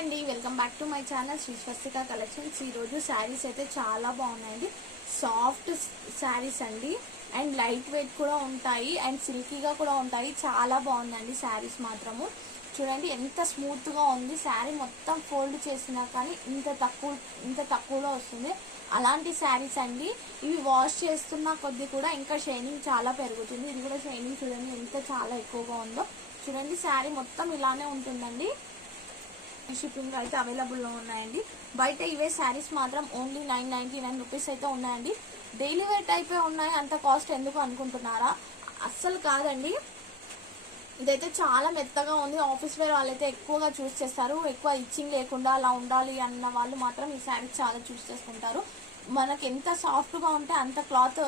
అండి, welcome back to my channel Sri Swastika collections. ఈరోజు saris అయితే చాలా బాగున్నాయండి. సాఫ్ట్ శారీస్ అండి, అండ్ లైట్ వెయిట్ కూడా ఉంటాయి, అండ్ సిల్కీగా కూడా ఉంటాయి. చాలా బాగుందండి శారీస్ మాత్రము. చూడండి ఎంత స్మూత్గా ఉంది. శారీ మొత్తం ఫోల్డ్ చేసినా కానీ ఇంత తక్కువలో వస్తుంది. అలాంటి శారీస్ అండి ఇవి. వాష్ చేస్తున్న కొద్దీ కూడా ఇంకా షైనింగ్ చాలా పెరుగుతుంది. ఇది కూడా షైనింగ్ చూడండి ఎంత చాలా ఎక్కువగా ఉందో. చూడండి శారీ మొత్తం ఇలానే ఉంటుందండి. షిప్పింగ్ అయితే అవైలబుల్లో ఉన్నాయండి. బయట ఇవే శారీస్ మాత్రం ఓన్లీ 999 రూపీస్ అయితే ఉన్నాయండి. డైలీ వేర్ టైపే ఉన్నాయి, అంత కాస్ట్ ఎందుకు అనుకుంటున్నారా? అస్సలు కాదండి. ఇదైతే చాలా మెత్తగా ఉంది. ఆఫీస్ వేర్ వాళ్ళైతే ఎక్కువగా చూస్ చేస్తారు. ఎక్కువ ఇచ్చింగ్ లేకుండా అలా ఉండాలి అన్న వాళ్ళు మాత్రం ఈ శారీస్ చాలా చూస్ చేసుకుంటారు. మనకి ఎంత సాఫ్ట్గా ఉంటే అంత క్లాత్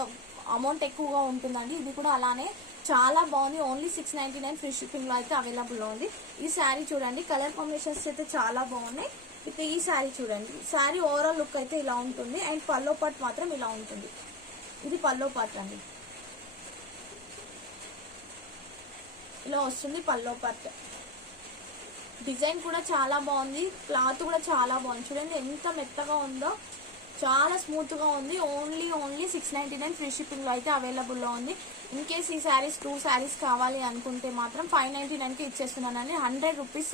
అమౌంట్ ఎక్కువగా ఉంటుందండి. ఇది కూడా అలానే చాలా బాగుంది. ఓన్లీ 699 ఫ్రీ షిప్పింగ్లో అయితే అవైలబుల్లో ఉంది. ఈ శారీ చూడండి, కలర్ కాంబినేషన్స్ అయితే చాలా బాగున్నాయి. ఇక ఈ శారీ చూడండి, శారీ ఓవరాల్ లుక్ అయితే ఇలా ఉంటుంది, అండ్ పల్లో పార్ట్ మాత్రం ఇలా ఉంటుంది. ఇది పల్లో పార్ట్ అండి, ఇలా వస్తుంది పల్లో పార్ట్. డిజైన్ కూడా చాలా బాగుంది, క్లాత్ కూడా చాలా బాగుంది. చూడండి ఎంత మెత్తగా ఉందో, చాలా స్మూత్గా ఉంది. ఓన్లీ 699 ఫ్రీ షిప్పింగ్లో అయితే అవైలబుల్లో ఉంది. ఇన్ కేస్ ఈ శారీస్ 2 శారీస్ కావాలి అనుకుంటే మాత్రం 599కి ఇచ్చేస్తున్నానండి. 100 రూపీస్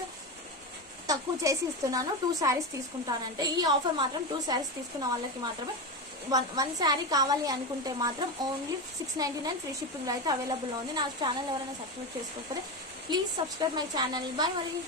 తక్కువ చేసి ఇస్తున్నాను 2 శారీస్ తీసుకుంటానంటే. ఈ ఆఫర్ మాత్రం 2 శారీస్ తీసుకున్న వాళ్ళకి మాత్రమే. వన్ శారీ కావాలి అనుకుంటే మాత్రం ఓన్లీ 699 ఫ్రీ షిప్పింగ్లో అయితే అవైలబుల్లో ఉంది. నా ఛానల్ ఎవరైనా సబ్స్క్రైబ్ చేసుకోకపోతే please subscribe my channel. By మరి.